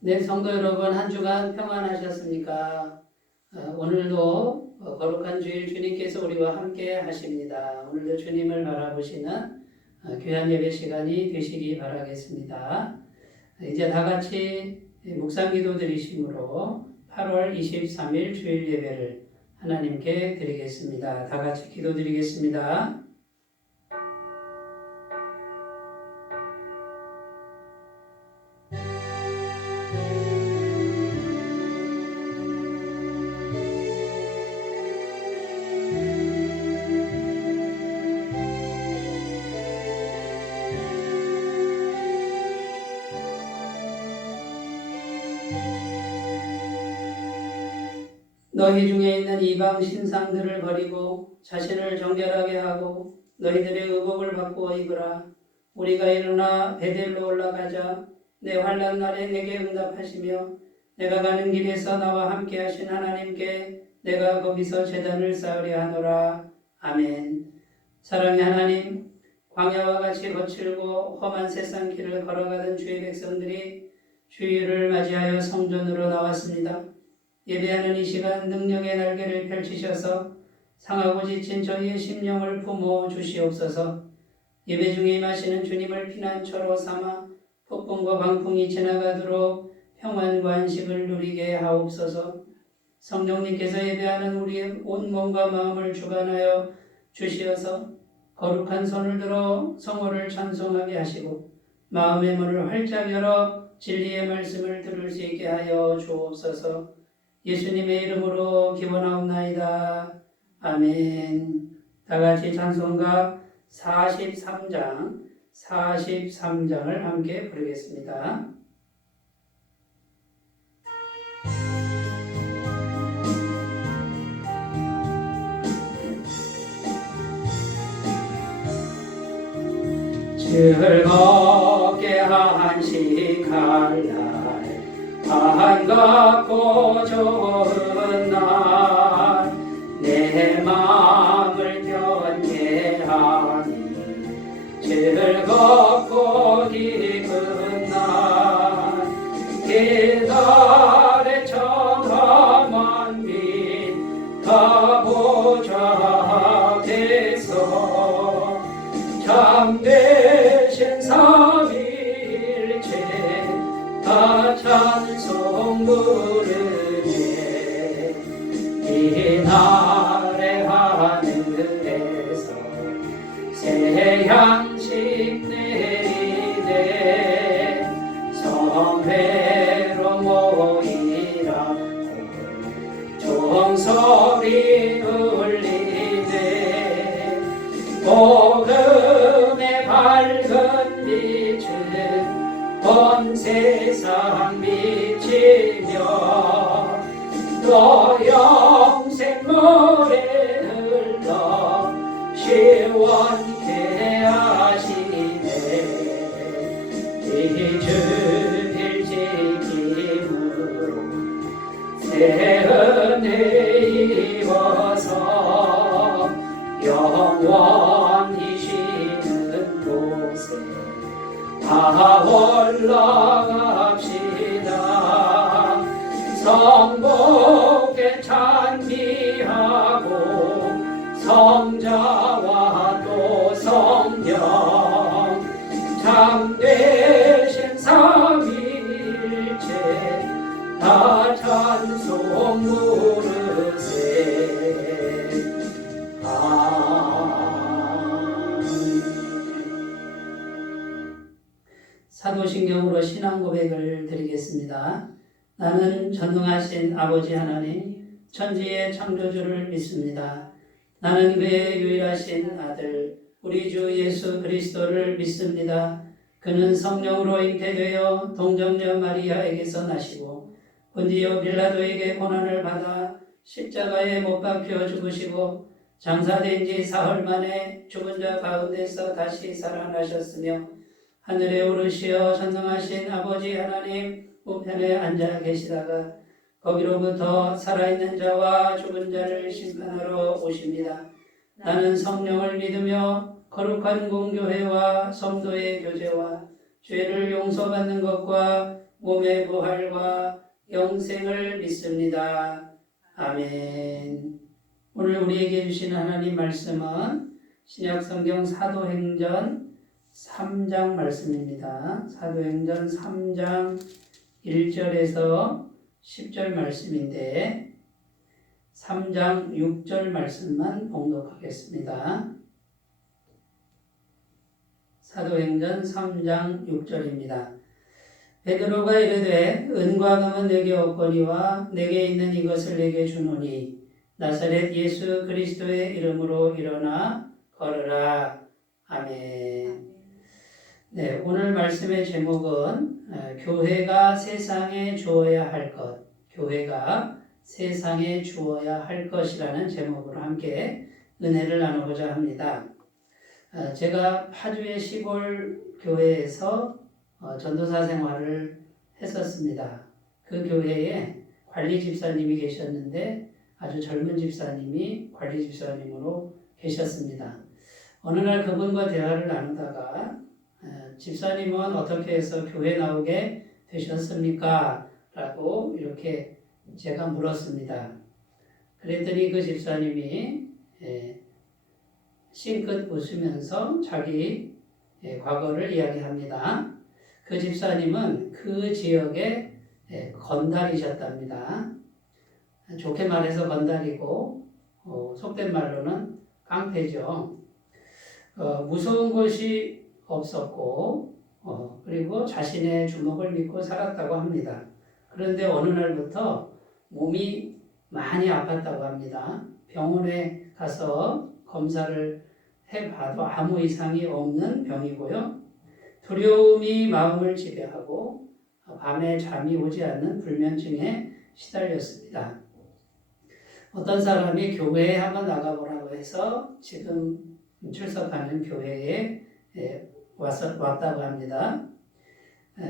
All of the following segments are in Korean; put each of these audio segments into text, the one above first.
네, 성도 여러분, 한 주간 평안하셨습니까? 오늘도 거룩한 주일 주님께서 우리와 함께 하십니다. 오늘도 주님을 바라보시는 귀한 예배 시간이 되시기 바라겠습니다. 이제 다 같이 묵상 기도 드리심으로 8월 23일 주일 예배를 하나님께 드리겠습니다. 다 같이 기도 드리겠습니다. 너희 중에 있는 이방 신상들을 버리고 자신을 정결하게 하고 너희들의 의복을 바꾸어 입으라. 우리가 일어나 베델로 올라가자. 내 환난 날에 내게 응답하시며 내가 가는 길에서 나와 함께 하신 하나님께 내가 거기서 제단을 쌓으려 하노라. 아멘. 사랑의 하나님, 광야와 같이 거칠고 험한 세상 길을 걸어가던 주의 백성들이 주일을 맞이하여 성전으로 나왔습니다. 예배하는 이 시간 능력의 날개를 펼치셔서 상하고 지친 저희의 심령을 품어 주시옵소서. 예배 중에 임하시는 주님을 피난처로 삼아 폭풍과 광풍이 지나가도록 평안과 안식을 누리게 하옵소서. 성령님께서 예배하는 우리의 온 몸과 마음을 주관하여 주시어서 거룩한 손을 들어 성호를 찬송하게 하시고 마음의 문을 활짝 열어 진리의 말씀을 들을 수 있게 하여 주옵소서. 예수님의 이름으로 기원하옵나이다. 아멘. 다 같이 찬송가 43장을 함께 부르겠습니다. 즐겁게 한식할 날 반갑고 좋은 날 내 마음을 견케하니 즐겁고 기쁜 날 계달의 천하 만민 다 보좌께서 참되신 삼위일체 다 찬송 부르네. 이날의 하늘에서 새 양식 내리네. 성회로 모이라고 종소리 울리네. 복음의 밝은 빛은 온 세상 비치며 또 영생 노래 흘러 시원케 하시네. 이 주일 지킴으로 새 은혜 입어서 영원히 쉬는 곳에 다 올라갑시다. 성복에 찬미하고 성자와 또 성령 참되신 삼위일체 다 찬송 부르세. 사도신경으로 신앙 고백을 드리겠습니다. 나는 전능하신 아버지 하나님, 천지의 창조주를 믿습니다. 나는 그의 유일하신 아들, 우리 주 예수 그리스도를 믿습니다. 그는 성령으로 잉태되어 동정녀 마리아에게서 나시고 본디오 빌라도에게 고난을 받아 십자가에 못 박혀 죽으시고 장사된 지 사흘 만에 죽은 자 가운데서 다시 살아나셨으며 하늘에 오르시어 전능하신 아버지 하나님 우편에 앉아 계시다가 거기로부터 살아있는 자와 죽은 자를 심판하러 오십니다. 나는 성령을 믿으며 거룩한 공교회와 성도의 교제와 죄를 용서받는 것과 몸의 부활과 영생을 믿습니다. 아멘. 오늘 우리에게 주신 하나님 말씀은 신약성경 사도행전 3장 말씀입니다. 사도행전 3장 1절에서 10절 말씀인데 3장 6절 말씀만 봉독하겠습니다. 사도행전 3장 6절입니다. 베드로가 이르되 은과 금은 내게 없거니와 내게 있는 이것을 내게 주노니 나사렛 예수 그리스도의 이름으로 일어나 걸으라. 아멘. 네, 오늘 말씀의 제목은 교회가 세상에 주어야 할 것, 교회가 세상에 주어야 할 것이라는 제목으로 함께 은혜를 나누고자 합니다. 제가 파주의 시골 교회에서 전도사 생활을 했었습니다. 그 교회에 관리 집사님이 계셨는데 아주 젊은 집사님이 관리 집사님으로 계셨습니다. 어느 날 그분과 대화를 나누다가 집사님은 어떻게 해서 교회 나오게 되셨습니까? 라고 이렇게 제가 물었습니다. 그랬더니 그 집사님이 싱긋 웃으면서 자기 과거를 이야기합니다. 그 집사님은 그 지역의 건달이셨답니다. 좋게 말해서 건달이고 속된 말로는 깡패죠. 무서운 것이 없었고 그리고 자신의 주먹을 믿고 살았다고 합니다. 그런데 어느 날부터 몸이 많이 아팠다고 합니다. 병원에 가서 검사를 해봐도 아무 이상이 없는 병이고요. 두려움이 마음을 지배하고 밤에 잠이 오지 않는 불면증에 시달렸습니다. 어떤 사람이 교회에 한번 나가보라고 해서 지금 출석하는 교회에 왔다고 합니다.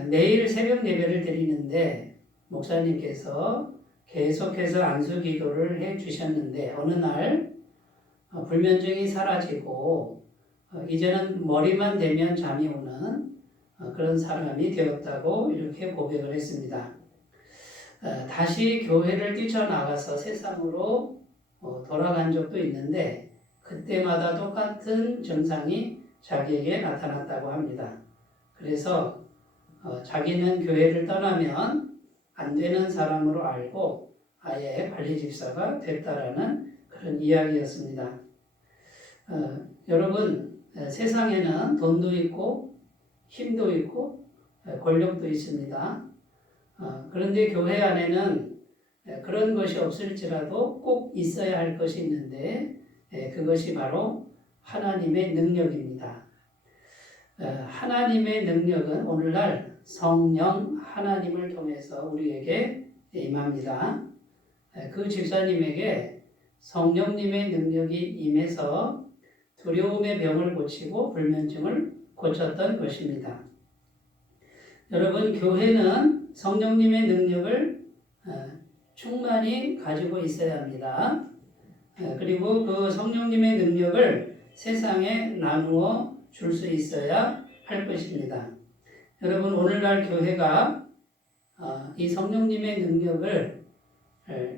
매일 새벽 예배를 드리는데 목사님께서 계속해서 안수 기도를 해 주셨는데 어느 날 불면증이 사라지고 이제는 머리만 대면 잠이 오는 그런 사람이 되었다고 이렇게 고백을 했습니다. 다시 교회를 뛰쳐나가서 세상으로 돌아간 적도 있는데 그때마다 똑같은 증상이 자기에게 나타났다고 합니다. 그래서 자기는 교회를 떠나면 안 되는 사람으로 알고 아예 관리 집사가 됐다라는 그런 이야기였습니다. 여러분, 세상에는 돈도 있고 힘도 있고 권력도 있습니다. 그런데 교회 안에는 그런 것이 없을지라도 꼭 있어야 할 것이 있는데 그것이 바로 하나님의 능력입니다. 하나님의 능력은 오늘날 성령 하나님을 통해서 우리에게 임합니다. 그 집사님에게 성령님의 능력이 임해서 두려움의 병을 고치고 불면증을 고쳤던 것입니다. 여러분, 교회는 성령님의 능력을 충만히 가지고 있어야 합니다. 그리고 그 성령님의 능력을 세상에 나누어 줄 수 있어야 할 것입니다. 여러분, 오늘날 교회가 이 성령님의 능력을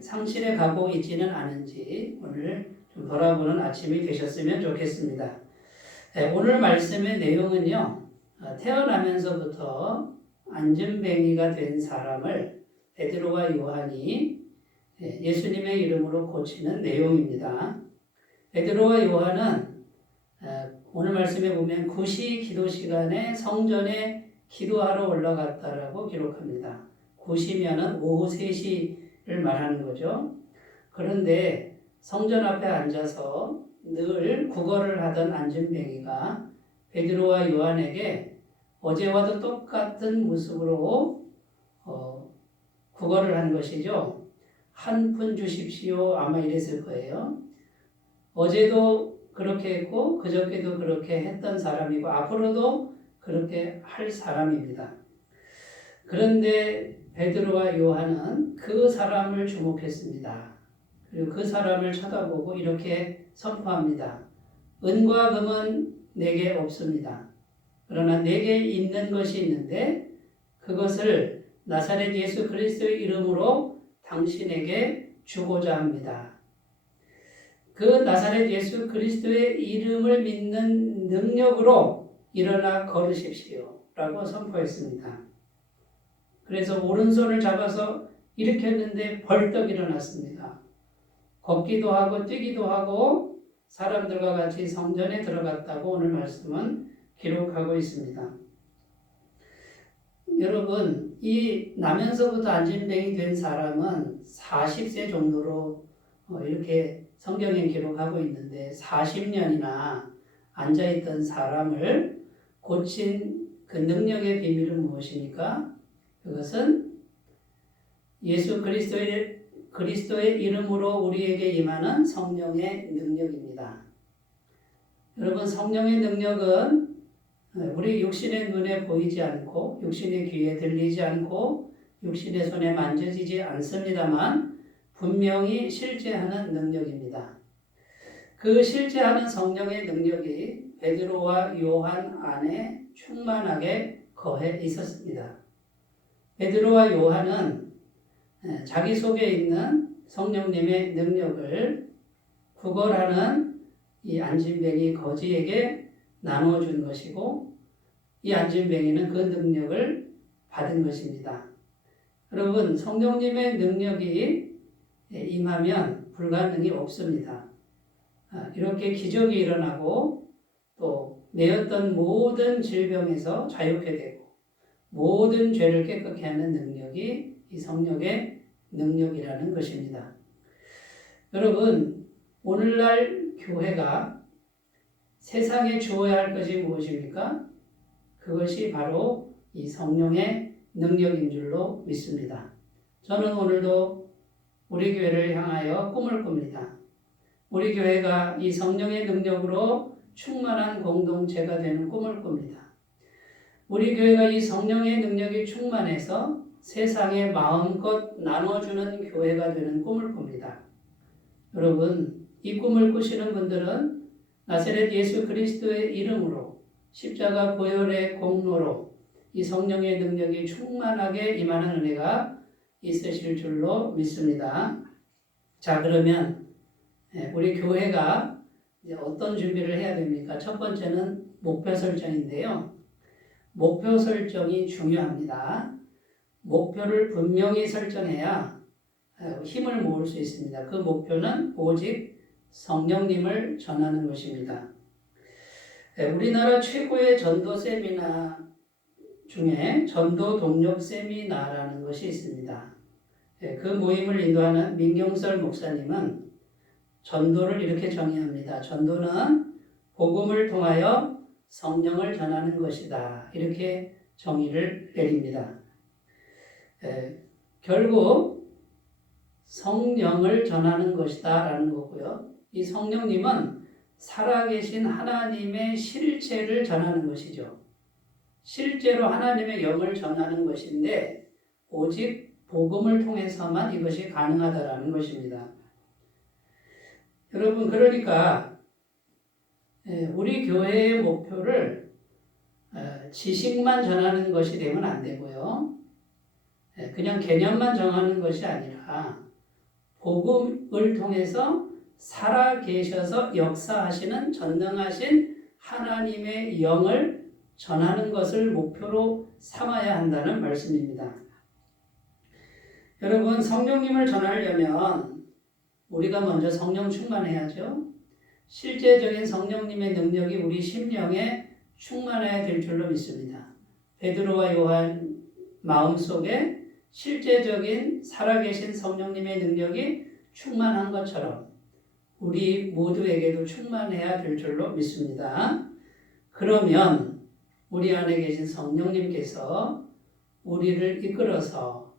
상실해 가고 있지는 않은지 오늘 좀 돌아보는 아침이 되셨으면 좋겠습니다. 오늘 말씀의 내용은요, 태어나면서부터 안전뱅이가 된 사람을 베드로와 요한이 예수님의 이름으로 고치는 내용입니다. 베드로와 요한은 오늘 말씀에 보면 9시 기도 시간에 성전에 기도하러 올라갔다라고 기록합니다. 9시면은 오후 3시를 말하는 거죠. 그런데 성전 앞에 앉아서 늘 구걸을 하던 안전뱅이가 베드로와 요한에게 어제와도 똑같은 모습으로 구걸을 한 것이죠. 한 푼 주십시오. 아마 이랬을 거예요. 어제도 그렇게 했고 그저께도 그렇게 했던 사람이고 앞으로도 그렇게 할 사람입니다. 그런데 베드로와 요한은 그 사람을 주목했습니다. 그리고 그 사람을 쳐다보고 이렇게 선포합니다. 은과 금은 내게 없습니다. 그러나 내게 있는 것이 있는데 그것을 나사렛 예수 그리스도의 이름으로 당신에게 주고자 합니다. 그 나사렛 예수 그리스도의 이름을 믿는 능력으로 일어나 걸으십시오 라고 선포했습니다. 그래서 오른손을 잡아서 일으켰는데 벌떡 일어났습니다. 걷기도 하고 뛰기도 하고 사람들과 같이 성전에 들어갔다고 오늘 말씀은 기록하고 있습니다. 여러분, 이 나면서부터 안진뱅이 된 사람은 40세 정도로 이렇게 성경에 기록하고 있는데 40년이나 앉아있던 사람을 고친 그 능력의 비밀은 무엇입니까? 그것은 예수 그리스도의 이름으로 우리에게 임하는 성령의 능력입니다. 여러분, 성령의 능력은 우리 육신의 눈에 보이지 않고 육신의 귀에 들리지 않고 육신의 손에 만져지지 않습니다만 분명히 실제하는 능력입니다. 그 실제하는 성령의 능력이 베드로와 요한 안에 충만하게 거해 있었습니다. 베드로와 요한은 자기 속에 있는 성령님의 능력을 구걸하는 이 안진뱅이 거지에게 나눠준 것이고 이 안진뱅이는 그 능력을 받은 것입니다. 여러분, 성령님의 능력이 임하면 불가능이 없습니다. 이렇게 기적이 일어나고 또 매였던 모든 질병에서 자유케 되고 모든 죄를 깨끗게 하는 능력이 이 성령의 능력이라는 것입니다. 여러분, 오늘날 교회가 세상에 주어야 할 것이 무엇입니까? 그것이 바로 이 성령의 능력인 줄로 믿습니다. 저는 오늘도 우리 교회를 향하여 꿈을 꿉니다. 우리 교회가 이 성령의 능력으로 충만한 공동체가 되는 꿈을 꿉니다. 우리 교회가 이 성령의 능력이 충만해서 세상에 마음껏 나눠주는 교회가 되는 꿈을 꿉니다. 여러분, 이 꿈을 꾸시는 분들은 나사렛 예수 그리스도의 이름으로 십자가 보혈의 공로로 이 성령의 능력이 충만하게 임하는 은혜가 있으실 줄로 믿습니다. 자, 그러면 우리 교회가 이제 어떤 준비를 해야 됩니까? 첫 번째는 목표 설정인데요. 목표 설정이 중요합니다. 목표를 분명히 설정해야 힘을 모을 수 있습니다. 그 목표는 오직 성령님을 전하는 것입니다. 우리나라 최고의 전도 세미나 중에 전도 동력 세미나라는 것이 있습니다. 그 모임을 인도하는 민경설 목사님은 전도를 이렇게 정의합니다. 전도는 복음을 통하여 성령을 전하는 것이다. 이렇게 정의를 내립니다. 결국 성령을 전하는 것이다 라는 거고요. 이 성령님은 살아계신 하나님의 실체를 전하는 것이죠. 실제로 하나님의 영을 전하는 것인데 오직 복음을 통해서만 이것이 가능하다라는 것입니다. 여러분, 그러니까 우리 교회의 목표를 지식만 전하는 것이 되면 안 되고요. 그냥 개념만 정하는 것이 아니라 복음을 통해서 살아계셔서 역사하시는 전능하신 하나님의 영을 전하는 것을 목표로 삼아야 한다는 말씀입니다. 여러분, 성령님을 전하려면 우리가 먼저 성령 충만해야죠. 실제적인 성령님의 능력이 우리 심령에 충만해야 될 줄로 믿습니다. 베드로와 요한 마음속에 실제적인 살아계신 성령님의 능력이 충만한 것처럼 우리 모두에게도 충만해야 될 줄로 믿습니다. 그러면 우리 안에 계신 성령님께서 우리를 이끌어서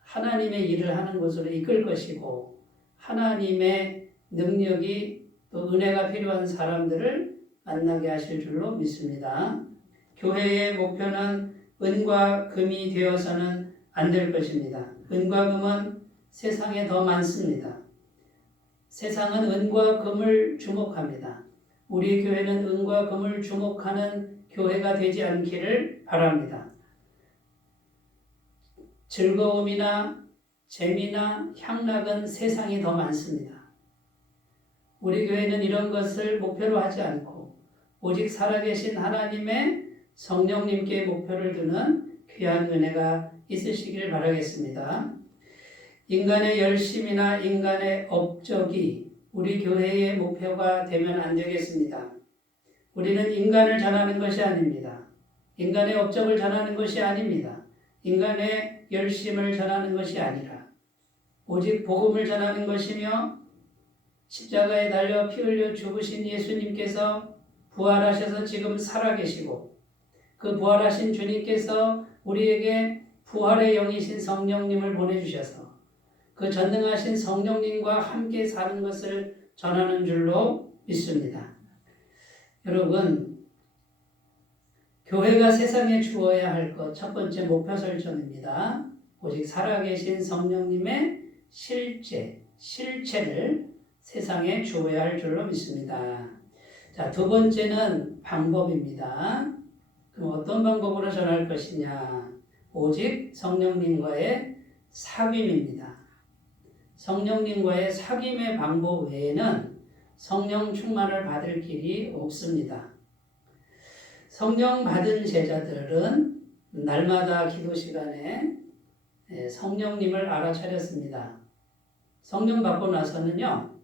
하나님의 일을 하는 곳으로 이끌 것이고 하나님의 능력이 또 은혜가 필요한 사람들을 만나게 하실 줄로 믿습니다. 교회의 목표는 은과 금이 되어서는 안 될 것입니다. 은과 금은 세상에 더 많습니다. 세상은 은과 금을 주목합니다. 우리 교회는 은과 금을 주목하는 교회가 되지 않기를 바랍니다. 즐거움이나 재미나 향락은 세상이 더 많습니다. 우리 교회는 이런 것을 목표로 하지 않고 오직 살아계신 하나님의 성령님께 목표를 두는 귀한 은혜가 있으시길 바라겠습니다. 인간의 열심이나 인간의 업적이 우리 교회의 목표가 되면 안 되겠습니다. 우리는 인간을 전하는 것이 아닙니다. 인간의 업적을 전하는 것이 아닙니다. 인간의 열심을 전하는 것이 아니라 오직 복음을 전하는 것이며 십자가에 달려 피 흘려 죽으신 예수님께서 부활하셔서 지금 살아계시고 그 부활하신 주님께서 우리에게 부활의 영이신 성령님을 보내주셔서 그 전능하신 성령님과 함께 사는 것을 전하는 줄로 믿습니다. 여러분, 교회가 세상에 주어야 할 것 첫 번째 목표 설정입니다. 오직 살아계신 성령님의 실체를 세상에 주어야 할 줄로 믿습니다. 자, 두 번째는 방법입니다. 그럼 어떤 방법으로 전할 것이냐? 오직 성령님과의 사귐입니다. 성령님과의 사귐의 방법 외에는 성령 충만을 받을 길이 없습니다. 성령 받은 제자들은 날마다 기도 시간에 성령님을 알아차렸습니다. 성령 받고 나서는요,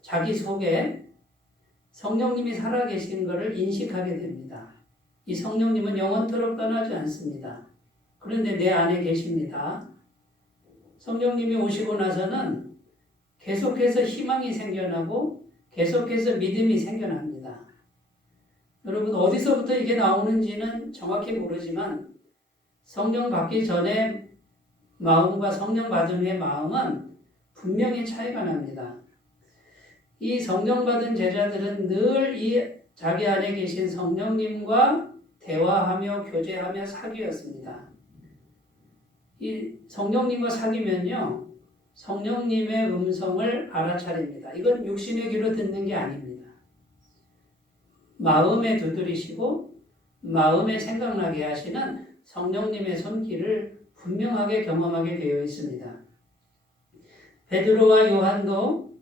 자기 속에 성령님이 살아계신 것을 인식하게 됩니다. 이 성령님은 영원토록 떠나지 않습니다. 그런데 내 안에 계십니다. 성령님이 오시고 나서는 계속해서 희망이 생겨나고 계속해서 믿음이 생겨납니다. 여러분, 어디서부터 이게 나오는지는 정확히 모르지만 성령 받기 전에 마음과 성령 받은 후의 마음은 분명히 차이가 납니다. 이 성령 받은 제자들은 늘 이 자기 안에 계신 성령님과 대화하며 교제하며 사귀었습니다. 이 성령님과 사귀면요, 성령님의 음성을 알아차립니다. 이건 육신의 귀로 듣는 게 아닙니다. 마음에 두드리시고 마음에 생각나게 하시는 성령님의 손길을 분명하게 경험하게 되어 있습니다. 베드로와 요한도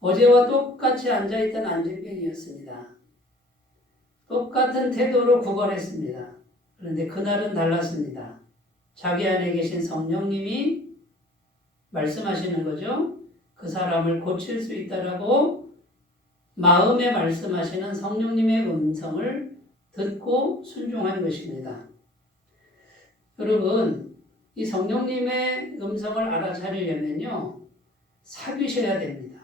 어제와 똑같이 앉아있던 안진병이었습니다. 똑같은 태도로 구걸했습니다. 그런데 그날은 달랐습니다. 자기 안에 계신 성령님이 말씀하시는 거죠. 그 사람을 고칠 수 있다라고 마음에 말씀하시는 성령님의 음성을 듣고 순종한 것입니다. 여러분, 이 성령님의 음성을 알아차리려면요, 사귀셔야 됩니다.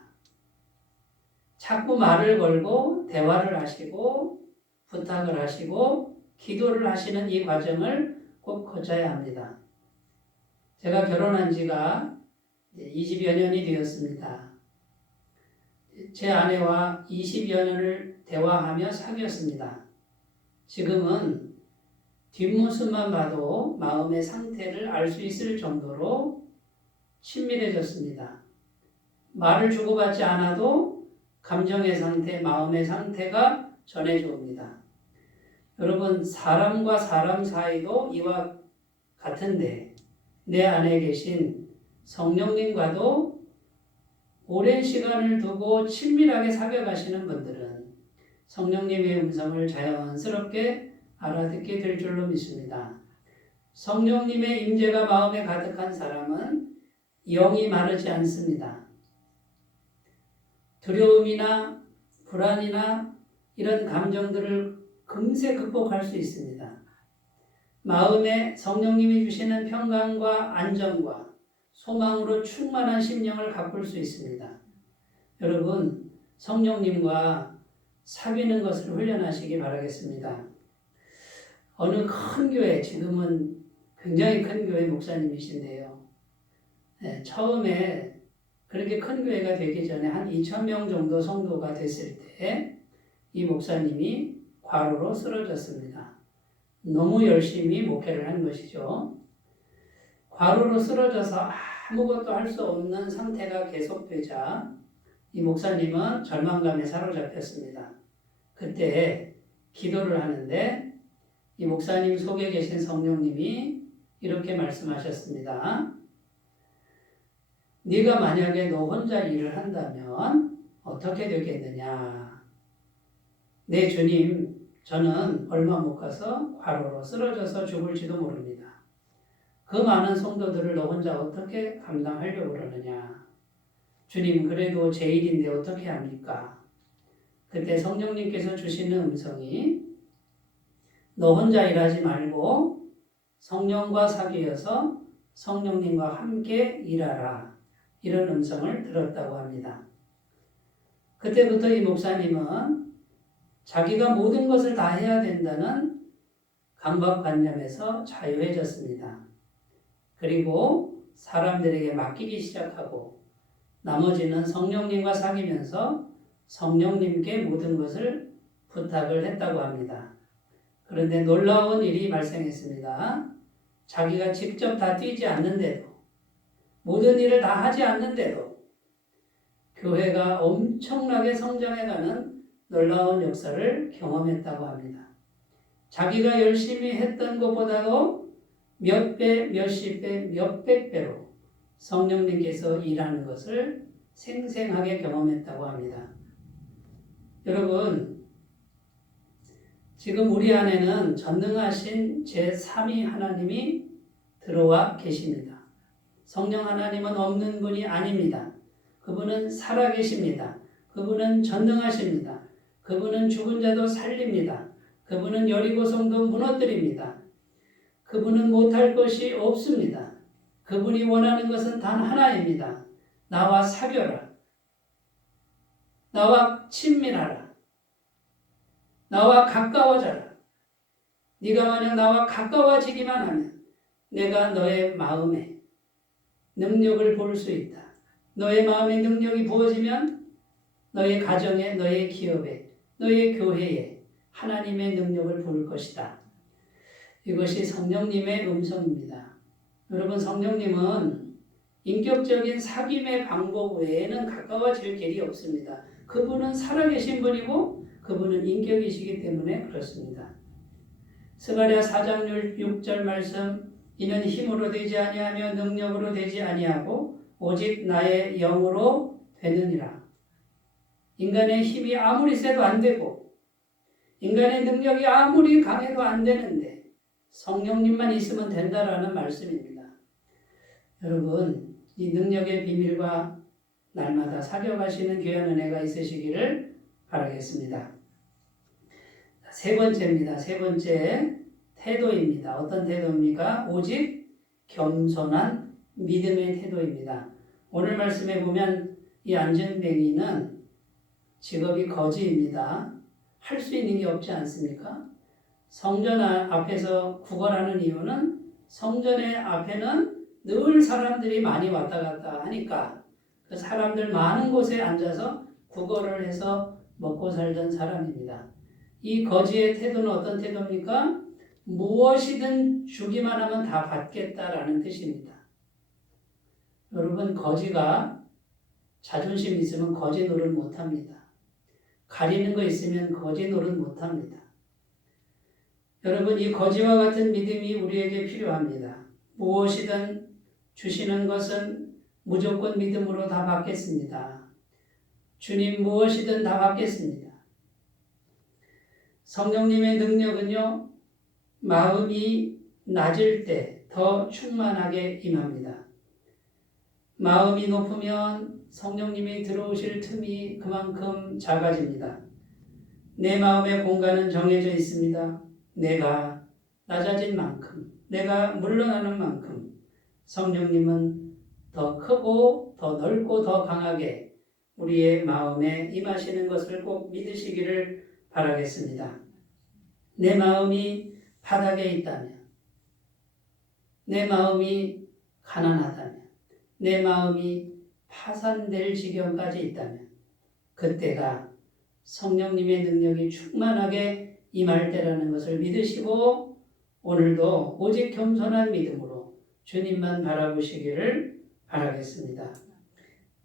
자꾸 말을 걸고 대화를 하시고 부탁을 하시고 기도를 하시는 이 과정을 꼭 거쳐야 합니다. 제가 결혼한 지가 20여 년이 되었습니다. 제 아내와 20여 년을 대화하며 사귀었습니다. 지금은 뒷모습만 봐도 마음의 상태를 알 수 있을 정도로 친밀해졌습니다. 말을 주고받지 않아도 감정의 상태, 마음의 상태가 전해져 옵니다. 여러분, 사람과 사람 사이도 이와 같은데 내 안에 계신 성령님과도 오랜 시간을 두고 친밀하게 사귀어가시는 분들은 성령님의 음성을 자연스럽게 알아듣게 될 줄로 믿습니다. 성령님의 임재가 마음에 가득한 사람은 영이 마르지 않습니다. 두려움이나 불안이나 이런 감정들을 금세 극복할 수 있습니다. 마음에 성령님이 주시는 평강과 안정과 소망으로 충만한 심령을 가꿀 수 있습니다. 여러분, 성령님과 사귀는 것을 훈련하시기 바라겠습니다. 어느 큰 교회, 지금은 굉장히 큰 교회 목사님이신데요. 처음에 그렇게 큰 교회가 되기 전에 한 2,000명 정도 성도가 됐을 때 이 목사님이 과로로 쓰러졌습니다. 너무 열심히 목회를 한 것이죠. 과로로 쓰러져서 아무것도 할 수 없는 상태가 계속되자 이 목사님은 절망감에 사로잡혔습니다. 그때 기도를 하는데 이 목사님 속에 계신 성령님이 이렇게 말씀하셨습니다. 네가 만약에 너 혼자 일을 한다면 어떻게 되겠느냐. 내 주님, 저는 얼마 못 가서 과로로 쓰러져서 죽을지도 모릅니다. 그 많은 성도들을 너 혼자 어떻게 감당하려고 그러느냐. 주님, 그래도 제 일인데 어떻게 합니까? 그때 성령님께서 주시는 음성이 너 혼자 일하지 말고 성령과 사귀어서 성령님과 함께 일하라. 이런 음성을 들었다고 합니다. 그때부터 이 목사님은 자기가 모든 것을 다 해야 된다는 강박관념에서 자유해졌습니다. 그리고 사람들에게 맡기기 시작하고 나머지는 성령님과 사귀면서 성령님께 모든 것을 부탁을 했다고 합니다. 그런데 놀라운 일이 발생했습니다. 자기가 직접 다 뛰지 않는데도 모든 일을 다 하지 않는데도 교회가 엄청나게 성장해가는 놀라운 역사를 경험했다고 합니다. 자기가 열심히 했던 것보다도 몇 배, 몇십 배, 몇백 배로 성령님께서 일하는 것을 생생하게 경험했다고 합니다. 여러분, 지금 우리 안에는 전능하신 제3위 하나님이 들어와 계십니다. 성령 하나님은 없는 분이 아닙니다. 그분은 살아계십니다. 그분은 전능하십니다. 그분은 죽은 자도 살립니다. 그분은 여리고성도 무너뜨립니다. 그분은 못할 것이 없습니다. 그분이 원하는 것은 단 하나입니다. 나와 사귀어라. 나와 친밀하라. 나와 가까워져라. 네가 만약 나와 가까워지기만 하면 내가 너의 마음에 능력을 볼 수 있다. 너의 마음에 능력이 부어지면 너의 가정에, 너의 기업에, 너의 교회에 하나님의 능력을 부을 것이다. 이것이 성령님의 음성입니다. 여러분, 성령님은 인격적인 사귐의 방법 외에는 가까워질 길이 없습니다. 그분은 살아계신 분이고 그분은 인격이시기 때문에 그렇습니다. 스가랴 4장 6절 말씀, 이는 힘으로 되지 아니하며 능력으로 되지 아니하고 오직 나의 영으로 되느니라. 인간의 힘이 아무리 세도 안 되고 인간의 능력이 아무리 강해도 안 되는데 성령님만 있으면 된다라는 말씀입니다. 여러분, 이 능력의 비밀과 날마다 사겨가시는 귀한 은혜가 있으시기를 바라겠습니다. 세 번째입니다. 세 번째 태도입니다. 어떤 태도입니까? 오직 겸손한 믿음의 태도입니다. 오늘 말씀에 보면 이 안전뱅이는 직업이 거지입니다. 할 수 있는 게 없지 않습니까? 성전 앞에서 구걸하는 이유는 성전의 앞에는 늘 사람들이 많이 왔다 갔다 하니까 그 사람들 많은 곳에 앉아서 구걸을 해서 먹고 살던 사람입니다. 이 거지의 태도는 어떤 태도입니까? 무엇이든 주기만 하면 다 받겠다라는 뜻입니다. 여러분, 거지가 자존심 있으면 거지 노릇 못합니다. 가리는 거 있으면 거지 노릇 못합니다. 여러분, 이 거지와 같은 믿음이 우리에게 필요합니다. 무엇이든 주시는 것은 무조건 믿음으로 다 받겠습니다. 주님 무엇이든 다 받겠습니다. 성령님의 능력은요, 마음이 낮을 때 더 충만하게 임합니다. 마음이 높으면 성령님이 들어오실 틈이 그만큼 작아집니다. 내 마음의 공간은 정해져 있습니다. 내가 낮아진 만큼, 내가 물러나는 만큼 성령님은 더 크고 더 넓고 더 강하게 우리의 마음에 임하시는 것을 꼭 믿으시기를 바라겠습니다. 내 마음이 바닥에 있다면, 내 마음이 가난하다면, 내 마음이 파산될 지경까지 있다면 그때가 성령님의 능력이 충만하게 임할 때라는 것을 믿으시고 오늘도 오직 겸손한 믿음으로 주님만 바라보시기를 바라겠습니다.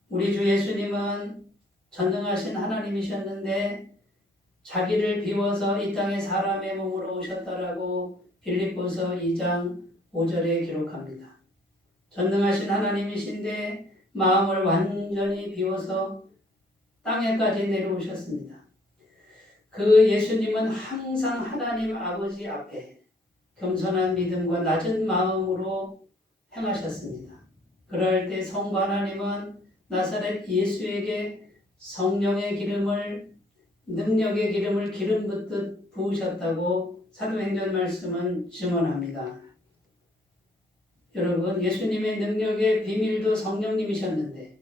우리 주 예수님은 전능하신 하나님이셨는데 자기를 비워서 이 땅에 사람의 몸으로 오셨다라고 빌립보서 2장 5절에 기록합니다. 전능하신 하나님이신데 마음을 완전히 비워서 땅에까지 내려오셨습니다. 그 예수님은 항상 하나님 아버지 앞에 겸손한 믿음과 낮은 마음으로 행하셨습니다. 그럴 때 성부 하나님은 나사렛 예수에게 성령의 기름을, 능력의 기름을 기름 붓듯 부으셨다고 사도행전 말씀은 증언합니다. 여러분, 예수님의 능력의 비밀도 성령님이셨는데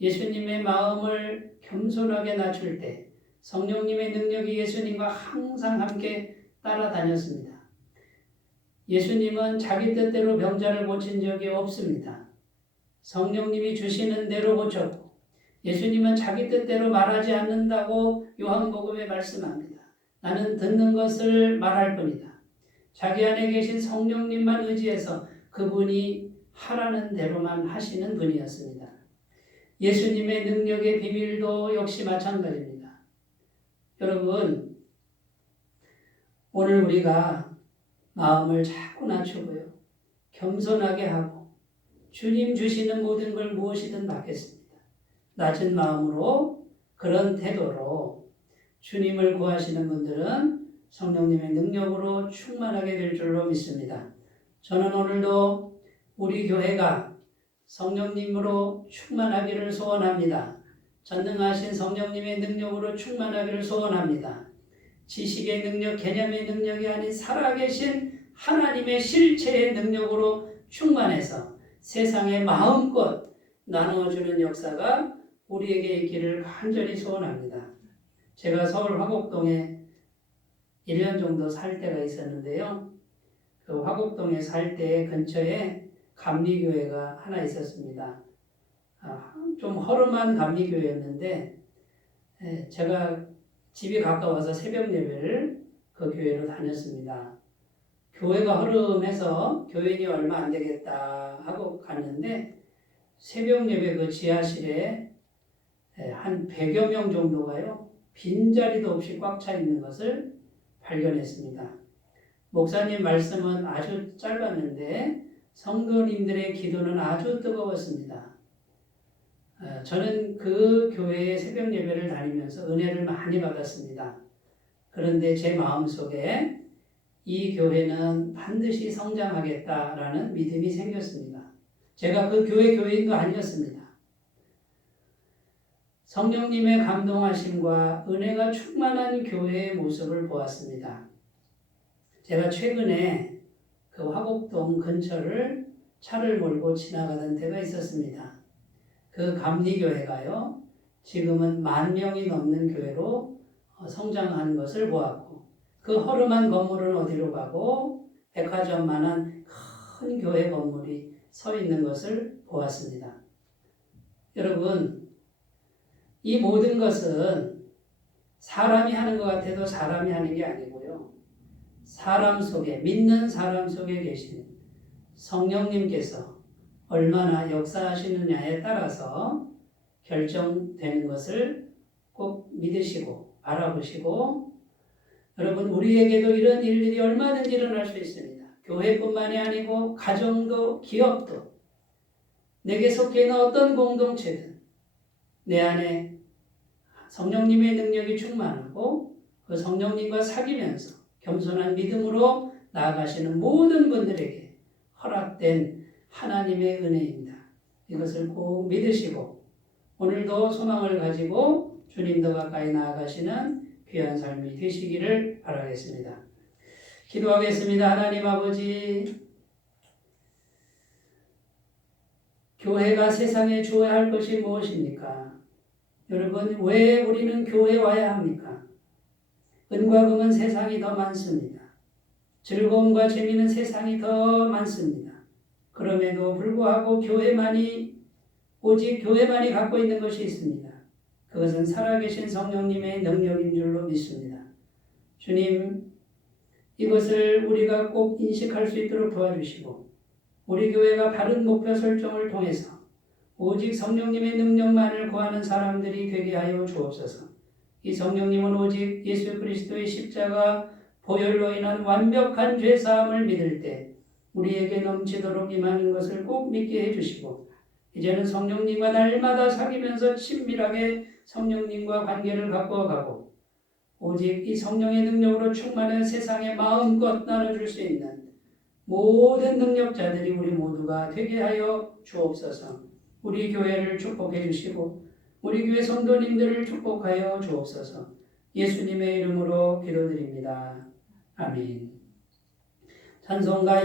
예수님의 마음을 겸손하게 낮출 때 성령님의 능력이 예수님과 항상 함께 따라다녔습니다. 예수님은 자기 뜻대로 병자를 고친 적이 없습니다. 성령님이 주시는 대로 고쳤고 예수님은 자기 뜻대로 말하지 않는다고 요한복음에 말씀합니다. 나는 듣는 것을 말할 뿐이다. 자기 안에 계신 성령님만 의지해서 그분이 하라는 대로만 하시는 분이었습니다. 예수님의 능력의 비밀도 역시 마찬가지입니다. 여러분, 오늘 우리가 마음을 자꾸 낮추고요, 겸손하게 하고 주님 주시는 모든 걸 무엇이든 받겠습니다. 낮은 마음으로 그런 태도로 주님을 구하시는 분들은 성령님의 능력으로 충만하게 될 줄로 믿습니다. 저는 오늘도 우리 교회가 성령님으로 충만하기를 소원합니다. 전능하신 성령님의 능력으로 충만하기를 소원합니다. 지식의 능력, 개념의 능력이 아닌 살아계신 하나님의 실체의 능력으로 충만해서 세상에 마음껏 나누어주는 역사가 우리에게 있기를 간절히 소원합니다. 제가 서울 화곡동에 1년 정도 살 때가 있었는데요. 그 화곡동에 살 때 근처에 감리교회가 하나 있었습니다. 좀 허름한 감리교회였는데 제가 집이 가까워서 새벽 예배를 그 교회로 다녔습니다. 교회가 허름해서 교인이 얼마 안 되겠다 하고 갔는데 새벽 예배 그 지하실에 한 100여 명 정도가요, 빈자리도 없이 꽉 차 있는 것을 발견했습니다. 목사님 말씀은 아주 짧았는데 성도님들의 기도는 아주 뜨거웠습니다. 저는 그 교회의 새벽 예배를 다니면서 은혜를 많이 받았습니다. 그런데 제 마음속에 이 교회는 반드시 성장하겠다라는 믿음이 생겼습니다. 제가 그 교회 교인도 아니었습니다. 성령님의 감동하심과 은혜가 충만한 교회의 모습을 보았습니다. 제가 최근에 그 화곡동 근처를 차를 몰고 지나가던 때가 있었습니다. 그 감리교회가요, 지금은 10,000명이 넘는 교회로 성장하는 것을 보았고, 그 허름한 건물은 어디로 가고 백화점만한 큰 교회 건물이 서 있는 것을 보았습니다. 여러분, 이 모든 것은 사람이 하는 것 같아도 사람이 하는 게 아니고요, 사람 속에, 믿는 사람 속에 계신 성령님께서 얼마나 역사하시느냐에 따라서 결정되는 것을 꼭 믿으시고 바라보시고, 여러분, 우리에게도 이런 일들이 얼마든지 일어날 수 있습니다. 교회뿐만이 아니고 가정도 기업도 내게 속해 있는 어떤 공동체든 내 안에 성령님의 능력이 충만하고 그 성령님과 사귀면서 겸손한 믿음으로 나아가시는 모든 분들에게 허락된 하나님의 은혜입니다. 이것을 꼭 믿으시고 오늘도 소망을 가지고 주님 더 가까이 나아가시는 귀한 삶이 되시기를 바라겠습니다. 기도하겠습니다. 하나님 아버지, 교회가 세상에 주어야 할 것이 무엇입니까? 여러분, 왜 우리는 교회에 와야 합니까? 은과 금은 세상이 더 많습니다. 즐거움과 재미는 세상이 더 많습니다. 그럼에도 불구하고 오직 교회만이 갖고 있는 것이 있습니다. 그것은 살아계신 성령님의 능력인 줄로 믿습니다. 주님, 이것을 우리가 꼭 인식할 수 있도록 도와주시고 우리 교회가 바른 목표 설정을 통해서 오직 성령님의 능력만을 구하는 사람들이 되게 하여 주옵소서. 이 성령님은 오직 예수 그리스도의 십자가 보혈로 인한 완벽한 죄사함을 믿을 때 우리에게 넘치도록 임하는 것을 꼭 믿게 해주시고 이제는 성령님과 날마다 사귀면서 친밀하게 성령님과 관계를 바꿔가고 오직 이 성령의 능력으로 충만해 세상에 마음껏 나눠줄 수 있는 모든 능력자들이 우리 모두가 되게 하여 주옵소서. 우리 교회를 축복해 주시고 우리 교회 성도님들을 축복하여 주옵소서. 예수님의 이름으로 기도드립니다. 아멘. 찬송가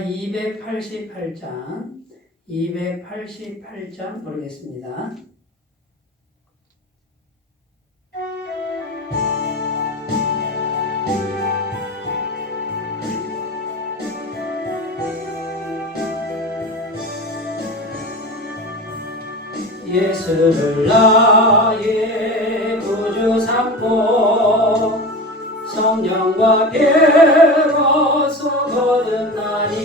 288장 부르겠습니다. 예수를 나의 구주 삼고 성령과 깨어서 거듭나니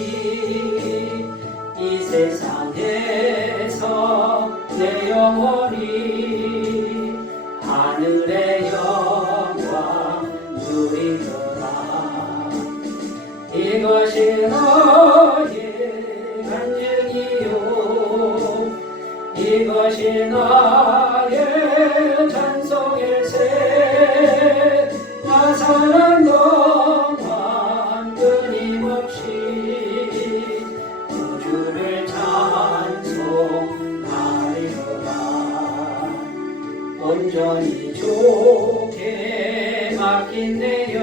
이 세상에서 내 영혼이 하늘의 영광 누리더라. 이것이 나의 간증이요 이것이 나의 찬송일세. 나 사는 동안 끊임없이 구주를 찬송하리로다. 온전히 주께 맡긴 내 영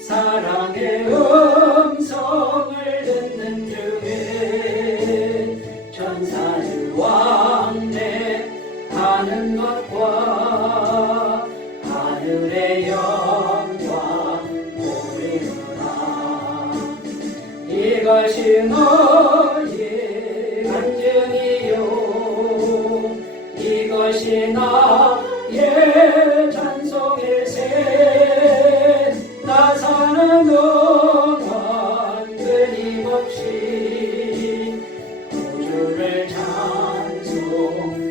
사랑의 음성을 듣는 중에 천사들 왕래하는 것과 하늘의 영광 보리노라. 이것이 너의 간증이요 이것이 나의 찬송일세. 나 사는 동안 끊임없이 구주를 찬송하리로다.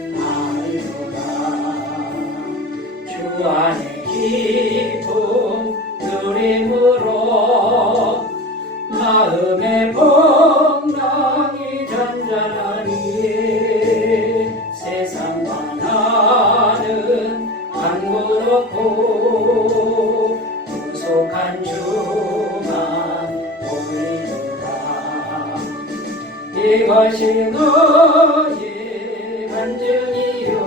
주 안에 기쁨 누림으로 마음의 풍랑이 잔잔하니 세상과 나는 간고롭고 구속한 주만 보이노라. 이것이 너의 간증이요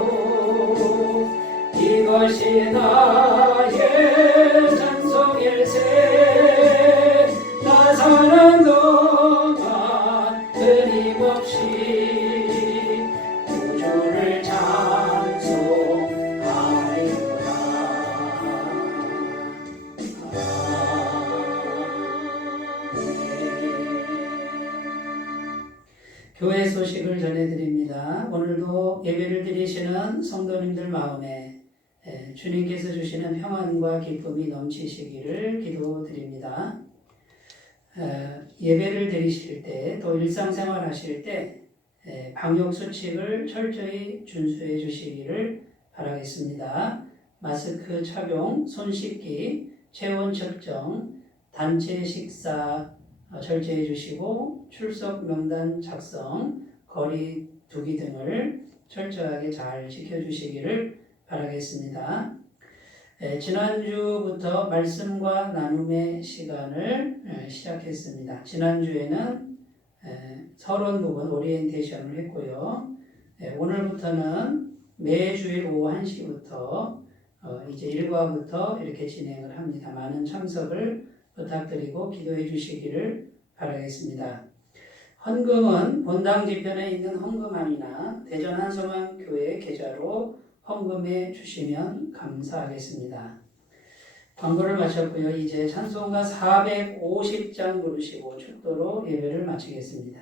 이것이 나의 찬송일세. 나 사는 동안 끊임없이 구주를 찬송하리로다. 교회 소식을 전해드립니다. 오늘도 예배를 드리시는 성도님들 마음에 주님께서 주시는 평안과 기쁨이 넘치시기를 기도드립니다. 예배를 드리실 때 또 일상생활 하실 때 방역수칙을 철저히 준수해 주시기를 바라겠습니다. 마스크 착용, 손 씻기, 체온 측정, 단체 식사 절제해 주시고 출석 명단 작성, 거리 두기 등을 철저하게 잘 지켜주시기를 바라겠습니다. 지난주부터 말씀과 나눔의 시간을 시작했습니다. 지난주에는 서론 부분 오리엔테이션을 했고요. 오늘부터는 매주일 오후 1시부터 이제 1과부터 이렇게 진행을 합니다. 많은 참석을 부탁드리고 기도해 주시기를 바라겠습니다. 헌금은 본당 뒤편에 있는 헌금함이나 대전 한성환교회 계좌로 헌금해 주시면 감사하겠습니다. 광고를 마쳤고요. 이제 찬송가 450장 부르시고 축도로 예배를 마치겠습니다.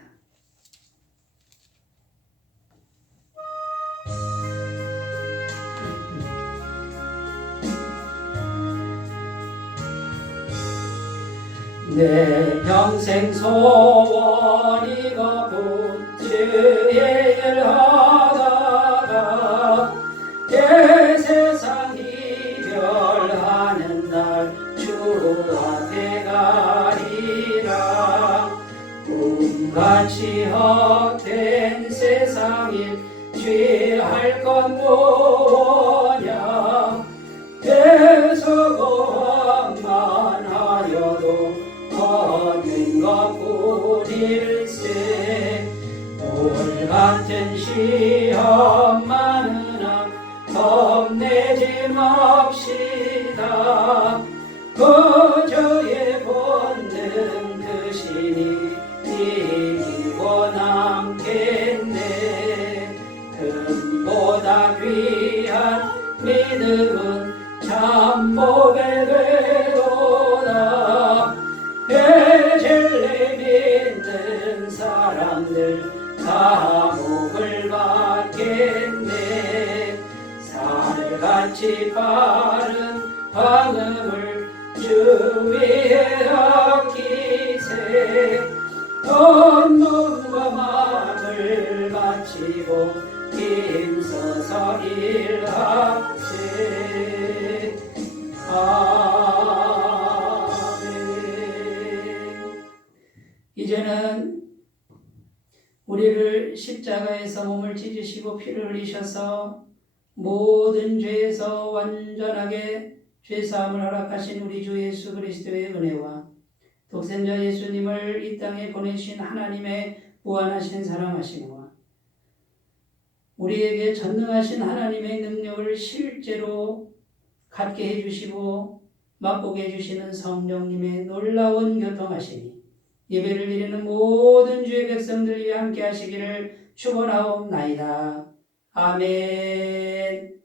내 평생 소원이고 주의 일 하다가 내 세상 이별하는 날 주 앞에 가리라. 죄악된 세상에 취할 것 뭐냐 대서고만 하여도 얻는 것뿐일세 돌같은 시험 많으나 겁내지 맙시다 그저의 본능 그 신이 이기고 남겠네 금보다 귀한 믿음은 참복에 되도다 배젤레 믿는 사람들 다 복을 받겠네 살같이 빠른 방음을 주위에 아끼세 온 몸과 마음을 바치고 힘써서 일합세 아멘. 이제는 우리를 십자가에서 몸을 찢으시고 피를 흘리셔서 모든 죄에서 완전하게 죄사함을 허락하신 우리 주 예수 그리스도의 은혜와 독생자 예수님을 이 땅에 보내신 하나님의 무한하신 사랑하심과 우리에게 전능하신 하나님의 능력을 실제로 갖게 해주시고 맛보게 해주시는 성령님의 놀라운 교통하심이 예배를 드리는 모든 주의 백성들 위해 함께 하시기를 축원하옵나이다. 아멘.